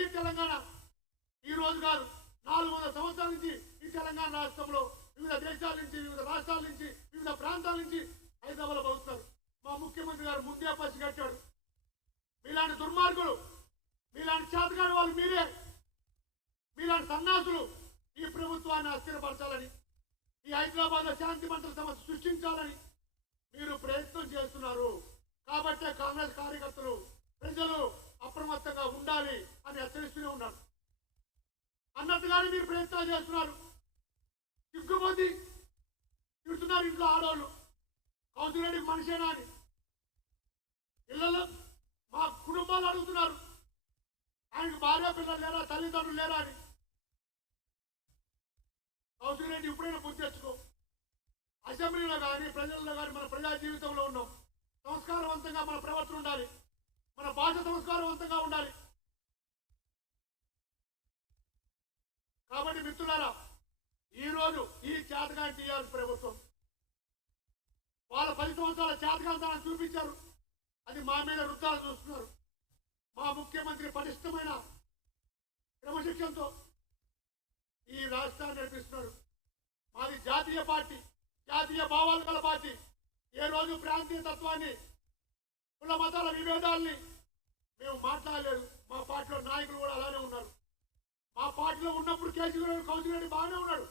ఈ తెలంగాణ ఈ రోజు కాదు 400 సంవత్సరాల నుంచి ఈ తెలంగాణ రాష్ట్రంలో వివిధ దేశాల నుంచి వివిధ రాష్ట్రాల నుంచి వివిధ ప్రాంతాల నుంచి హైదరాబాద్లో బతుకుతారు. మా ముఖ్యమంత్రి గారు ముందే పసిగట్టాడు. మీలాంటి దుర్మార్గులు, మీలాంటి చేతగాని వాళ్ళు మీరే, మీలాంటి సన్నాసులు ఈ ప్రభుత్వాన్ని అస్థిరపరచాలని, ఈ హైదరాబాద్లో శాంతి మంత్రుల సమస్య సృష్టించాలని మీరు ప్రయత్నం చేస్తున్నారు. కాబట్టే కాంగ్రెస్ కార్యకర్తలు ప్రజలు అప్రమత్తంగా ఉండాలి అని హెచ్చరిస్తూనే ఉన్నారు. అన్నట్టుగానే మీరు ప్రయత్నాలు చేస్తున్నారు. సిగ్గుపోతి తిడుతున్నారు ఇంట్లో ఆడవాళ్ళు. కౌన్సిల్ రెడ్డికి మనిషేనా అని ఇళ్లలో మా కుటుంబాలు అడుగుతున్నారు. ఆయనకు భార్య పిల్లలు లేరా, తల్లిదండ్రులు లేరా అని. కౌన్సిల్ రెడ్డి ఇప్పుడైనా బుద్ధి తెచ్చుకో. అసెంబ్లీలో కానీ ప్రజల్లో కానీ మన ప్రజా జీవితంలో ఉన్నాం. సంస్కారవంతంగా మన ప్రవర్తన ఉండాలి, మన భాష సంస్కారవంతంగా ఉండాలి. కాబట్టి మిత్రులారా, ఈరోజు ఈ చేతగాని టీఆర్ఎస్ ప్రభుత్వం వాళ్ళ 10 సంవత్సరాల చేతగానితనాన్ని చూపించారు. అది మా మీద రుద్దాలు చూస్తున్నారు. మా ముఖ్యమంత్రి పటిష్టమైన క్రమశిక్షణతో ఈ రాష్ట్రాన్ని నడిపిస్తున్నారు. మాది జాతీయ పార్టీ, జాతీయ భావాలు గల పార్టీ. ఏ రోజు ప్రాంతీయ తత్వాన్ని, కుల మతాల విభేదాల్ని మేము మాట్లాడలేదు. మా పార్టీలో నాయకులు కూడా అలానే ఉన్నారు. మా పార్టీలో ఉన్నప్పుడు కేసీఆర్ కౌన్సిల్ రెడ్డి బాగానే ఉన్నాడు.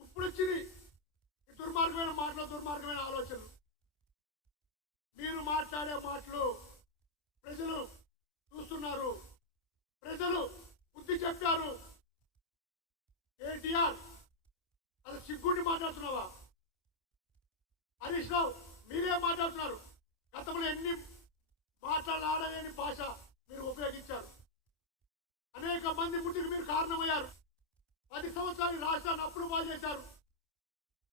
ఇప్పుడు వచ్చింది ఈ దుర్మార్గమైన మాటలు, దుర్మార్గమైన ఆలోచనలు. మీరు మాట్లాడే మాటలు ప్రజలు చూస్తున్నారు. ప్రజలు బుద్ధి చెప్పారు. కేటీఆర్ అది సిగ్గుండి మాట్లాడుతున్నావా? హరీష్ రావు మీరే మాట్లాడుతున్నారు. గతంలో ఎన్ని మాట్లాడాలని భాష మీరు ఉపయోగించారు. అనేక మంది మృతికి మీరు కారణమయ్యారు. 10 సంవత్సరాలు రాష్ట్రాన్ని అప్పులు పాలు చేశారు.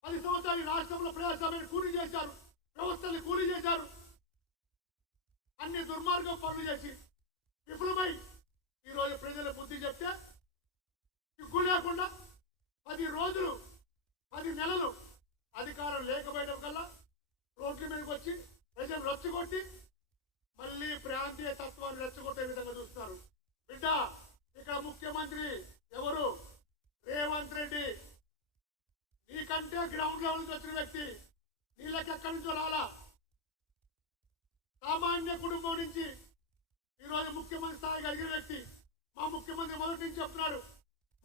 10 సంవత్సరాలు రాష్ట్రంలో ప్రజాస్వామ్యాన్ని కూలీ చేశారు, వ్యవస్థల్ని కూలీ చేశారు. అన్ని దుర్మార్గం పనులు చేసి విఫలమై ఈరోజు ప్రజల బుద్ధి చెప్తే సిగ్గు లేకుండా 10 రోజులు 10 నెలలు అధికారం లేకపోయడం కల్లా రోడ్ల మీదకి వచ్చి ప్రజలు రెచ్చగొట్టి మళ్ళీ ప్రాంతీయ తత్వాన్ని రెచ్చగొట్టే విధంగా చూస్తున్నారు. బిడ్డ, ఇక్కడ ముఖ్యమంత్రి ఎవరు? రేవంత్ రెడ్డి. నీకంటే గ్రౌండ్ లెవెల్ నుంచి వచ్చిన వ్యక్తి. నీళ్ళకి ఎక్కడి నుంచో రాలా. సామాన్య కుటుంబం నుంచి ఈరోజు ముఖ్యమంత్రి స్థాయి కలిగిన వ్యక్తి. మా ముఖ్యమంత్రి మొదటి నుంచి చెప్తున్నాడు,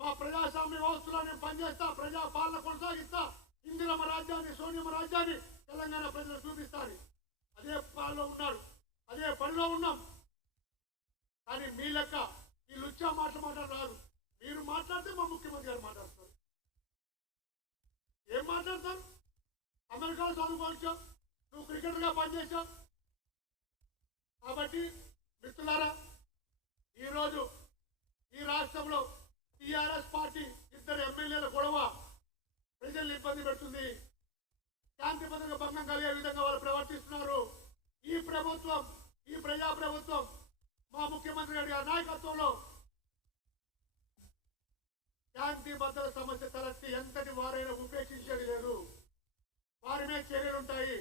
మా ప్రజాస్వామ్య వ్యవస్థలో నేను పనిచేస్తా, ప్రజా పాలన కొనసాగిస్తా, ఇందిరమ్మ రాజ్యాన్ని, సోనియమ్మ రాజ్యాన్ని తెలంగాణ ప్రజలు చూపిస్తాను. అదే పాలలో ఉన్నాడు, అదే పనిలో ఉన్నాం. కానీ మీ లెక్క ఈ లుచ్చా మాట్లాడరాదు. మీరు మాట్లాడితే మా ముఖ్యమంత్రి గారు మాట్లాడతారు. ఏం మాట్లాడతారు? అమెరికాలో చదువుకోవచ్చావు, నువ్వు క్రికెటర్గా పనిచేసావు. కాబట్టి మిత్రులారా, ఈరోజు ఈ రాష్ట్రంలో టీఆర్ఎస్ పార్టీ 2 ఎమ్మెల్యేల గొడవ ప్రజల్ని ఇబ్బంది పెడుతుంది. శాంతి భద్రత భంగం కలిగే విధంగా వాళ్ళు ప్రవర్తిస్తున్నారు. ఈ ప్రభుత్వం, ఈ ప్రజా ప్రభుత్వం మా ముఖ్యమంత్రి గారి నాయకత్వంలో శాంతి భద్రత సమస్య తలెత్తి ఎంతటి వారైనా ఉపేక్షించేది లేదు. వారి మీద చర్యలు ఉంటాయి,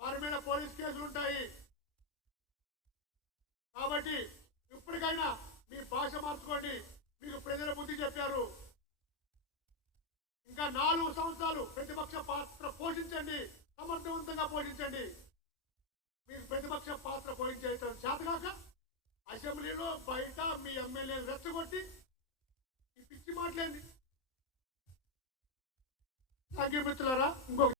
వారి మీద పోలీస్ కేసులు ఉంటాయి. కాబట్టి ఇప్పటికైనా మీ భాష మార్చుకోండి. మీకు ప్రజల బుద్ధి చెప్పారు. ఇంకా 4 సంవత్సరాలు ప్రతిపక్ష పాత్ర పోషించండి, సమర్థవంతంగా పోషించండి. మీకు ప్రతిపక్ష పాత్ర పోషించడం చేతగాక అసెంబ్లీలో బయట మీ ఎమ్మెల్యేలు రెచ్చగొట్టి ఈ పిచ్చి మాట్లాడింది. థ్యాంక్ యూ మిత్రులారా. ఇంకొక